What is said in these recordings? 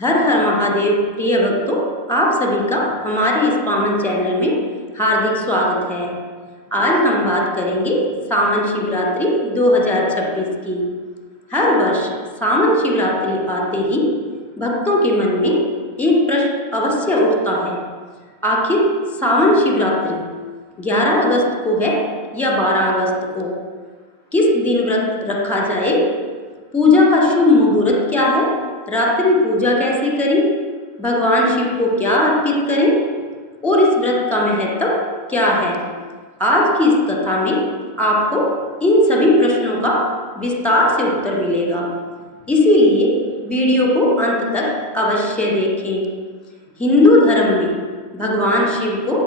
हर हर महादेव प्रिय भक्तों, आप सभी का हमारे इस पावन चैनल में हार्दिक स्वागत है। आज हम बात करेंगे सावन शिवरात्रि 2026 की। हर वर्ष सावन शिवरात्रि आते ही भक्तों के मन में एक प्रश्न अवश्य उठता है, आखिर सावन शिवरात्रि 11 अगस्त को है या 12 अगस्त को? किस दिन व्रत रखा जाए? पूजा का शुभ मुहूर्त क्या है? रात्रि पूजा कैसे करें? भगवान शिव को क्या अर्पित करें? और इस व्रत का महत्व क्या है? आज की इस कथा में आपको इन सभी प्रश्नों का विस्तार से उत्तर मिलेगा, इसीलिए वीडियो को अंत तक अवश्य देखें। हिंदू धर्म में भगवान शिव को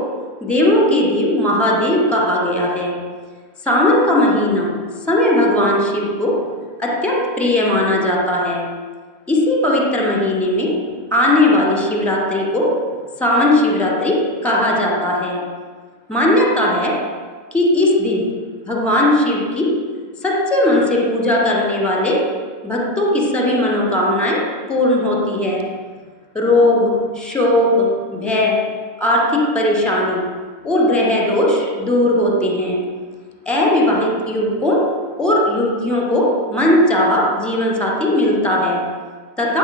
देवों के देव महादेव कहा गया है। सावन का महीना समय भगवान शिव को अत्यंत प्रिय माना जाता है। इसी पवित्र महीने में आने वाली शिवरात्रि को सावन शिवरात्रि कहा जाता है। मान्यता है कि इस दिन भगवान शिव की सच्चे मन से पूजा करने वाले भक्तों की सभी मनोकामनाएं पूर्ण होती है। रोग, शोक, भय, आर्थिक परेशानी और ग्रह दोष दूर होते हैं। अविवाहित युवकों और युवतियों को मनचाहा जीवन साथी मिलता है तथा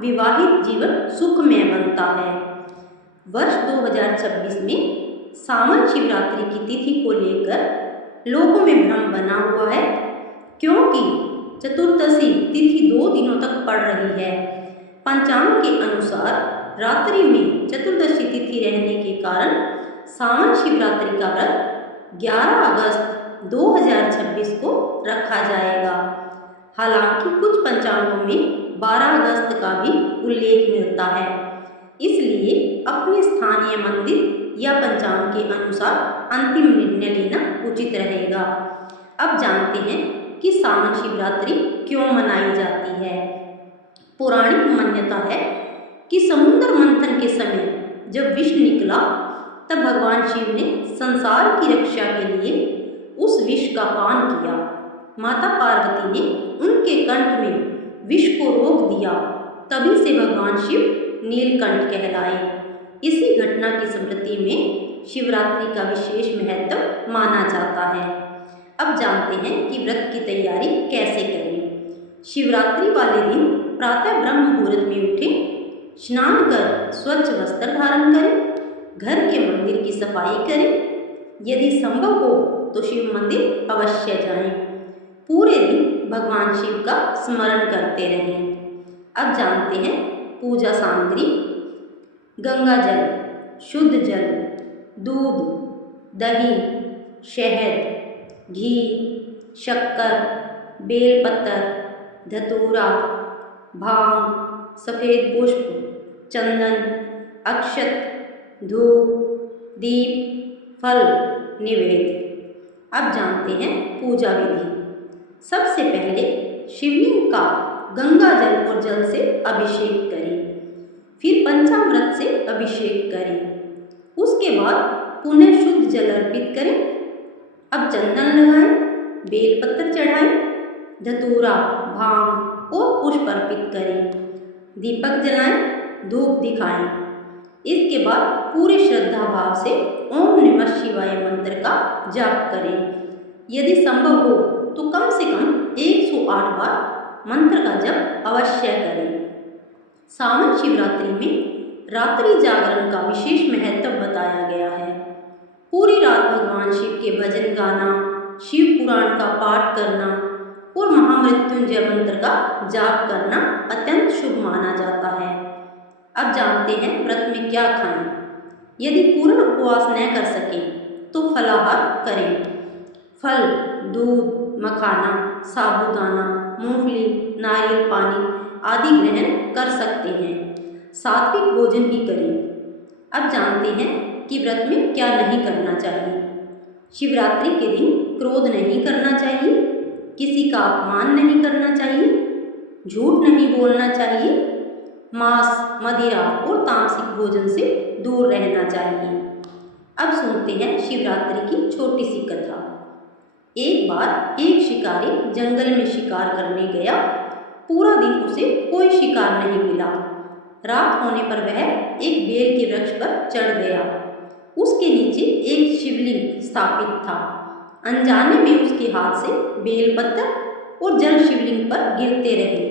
विवाहित जीवन सुखमय बनता है। वर्ष 2026 में सावन शिवरात्रि की तिथि को लेकर लोगों में भ्रम बना हुआ है, क्योंकि चतुर्दशी तिथि 2 दिनों तक पड़ रही है। पंचांग के अनुसार रात्रि में चतुर्दशी तिथि रहने के कारण सावन शिवरात्रि का व्रत 11 अगस्त 2026 को रखा जाएगा। हालांकि कुछ पंचांगों में 12 अगस्त का भी उल्लेख मिलता है, इसलिए अपने स्थानीय मंदिर या पंचांग के अनुसार अंतिम निर्णय लेना उचित रहेगा। अब जानते हैं कि सावन शिवरात्रि क्यों मनाई जाती है। पौराणिक मान्यता है कि समुद्र मंथन के समय जब विष निकला, तब भगवान शिव ने संसार की रक्षा के लिए उस विष का पान किया। माता पार्वती ने उनके कंठ में विष को रोक दिया, तभी से भगवान शिव नीलकंठ कहलाए। इसी घटना की स्मृति में शिवरात्रि का विशेष महत्व माना जाता है। अब जानते हैं कि व्रत की तैयारी कैसे करें। शिवरात्रि वाले दिन प्रातः ब्रह्म मुहूर्त में उठें, स्नान कर स्वच्छ वस्त्र धारण करें, घर के मंदिर की सफाई करें। यदि संभव हो तो शिव मंदिर अवश्य जाएं। पूरे दिन भगवान शिव का स्मरण करते रहें। अब जानते हैं पूजा सामग्री। गंगा जल, शुद्ध जल, दूध, दही, शहद, घी, शक्कर, बेलपत्र, धतूरा, भांग, सफ़ेद पुष्प, चंदन, अक्षत, धूप, दीप, फल, निवेद्य। अब जानते हैं पूजा विधि। सबसे पहले शिवलिंग का गंगा जल और जल से अभिषेक करें, फिर पंचामृत से अभिषेक करें। उसके बाद पुनः शुद्ध जल अर्पित करें। अब चंदन लगाएं, बेलपत्र चढ़ाएं, धतूरा, भांग और पुष्प अर्पित करें, दीपक जलाएं, धूप दिखाएं। इसके बाद पूरे श्रद्धा भाव से ओम नमः शिवाय मंत्र का जाप करें। यदि संभव हो तो कम से कम 108 बार मंत्र का जप अवश्य करें। सावन शिवरात्रि में रात्रि जागरण का विशेष महत्व बताया गया है। पूरी रात भगवान शिव के भजन गाना, शिव पुराण का पाठ करना और महामृत्युंजय मंत्र का जाप करना अत्यंत शुभ माना जाता है। अब जानते हैं व्रत में क्या खाएं। यदि पूर्ण उपवास न कर सकें तो फलाहार करें। फल, दूध, मखाना, साबूदाना, मूंगफली, नारियल पानी आदि ग्रहण कर सकते हैं। सात्विक भोजन भी करें। अब जानते हैं कि व्रत में क्या नहीं करना चाहिए। शिवरात्रि के दिन क्रोध नहीं करना चाहिए, किसी का अपमान नहीं करना चाहिए, झूठ नहीं बोलना चाहिए, मांस, मदिरा और तामसिक भोजन से दूर रहना चाहिए। अब सुनते हैं शिवरात्रि की छोटी सी कथा। एक बार एक शिकारी जंगल में शिकार करने गया। पूरा दिन उसे कोई शिकार नहीं मिला। रात होने पर वह एक बेल के वृक्ष पर चढ़ गया। उसके नीचे एक शिवलिंग स्थापित था। अनजाने में उसके हाथ से बेलपत्र और जल शिवलिंग पर गिरते रहे।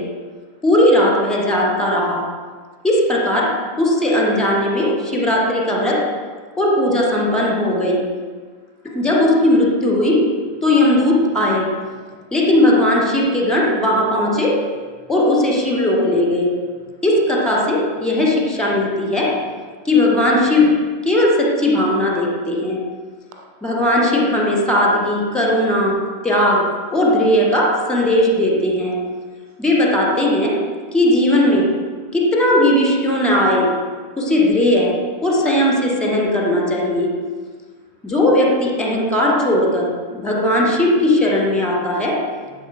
पूरी रात वह जागता रहा। इस प्रकार उससे अनजाने में शिवरात्रि का व्रत और पूजा संपन्न हो गई। जब उसकी मृत्यु हुई तो यमदूत आए, लेकिन भगवान शिव के गण वहां पहुंचे और उसे शिवलोक ले गए। इस कथा से यह शिक्षा मिलती है कि भगवान शिव केवल सच्ची भावना देखते हैं। भगवान शिव हमें सादगी, करुणा, त्याग और धैर्य का संदेश देते हैं। वे बताते हैं कि जीवन में कितना भी विष क्यों न आए, उसे धैर्य और संयम से सहन करना चाहिए। जो व्यक्ति अहंकार छोड़कर भगवान शिव की शरण में आता है,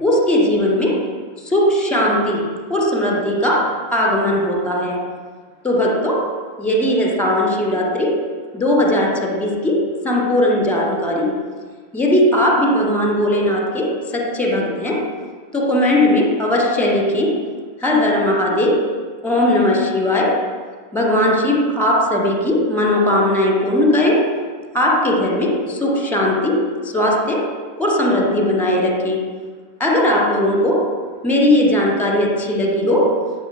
उसके जीवन में सुख, शांति और समृद्धि का आगमन होता है। तो भक्तों, यही है सावन शिवरात्रि 2026 की संपूर्ण जानकारी। यदि आप भी भगवान भोलेनाथ के सच्चे भक्त हैं तो कमेंट में अवश्य लिखें हर हर महादेव, ओम नमः शिवाय। भगवान शिव आप सभी की मनोकामनाएं पूर्ण करें, आपके घर में सुख, शांति, स्वास्थ्य और समृद्धि बनाए रखें। अगर आप लोगों को मेरी ये जानकारी अच्छी लगी हो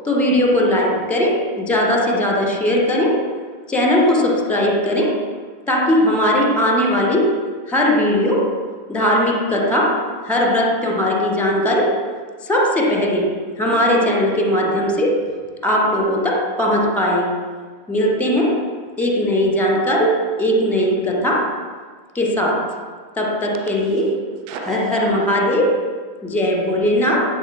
तो वीडियो को लाइक करें, ज़्यादा से ज़्यादा शेयर करें, चैनल को सब्सक्राइब करें ताकि हमारे आने वाली हर वीडियो, धार्मिक कथा, हर व्रत त्योहार की जानकारी सबसे पहले हमारे चैनल के माध्यम से आप लोगों तक पहुंच पाए। मिलते हैं एक नई जानकारी, एक नई कथा के साथ। तब तक के लिए हर हर महादेव, जय भोलेनाथ।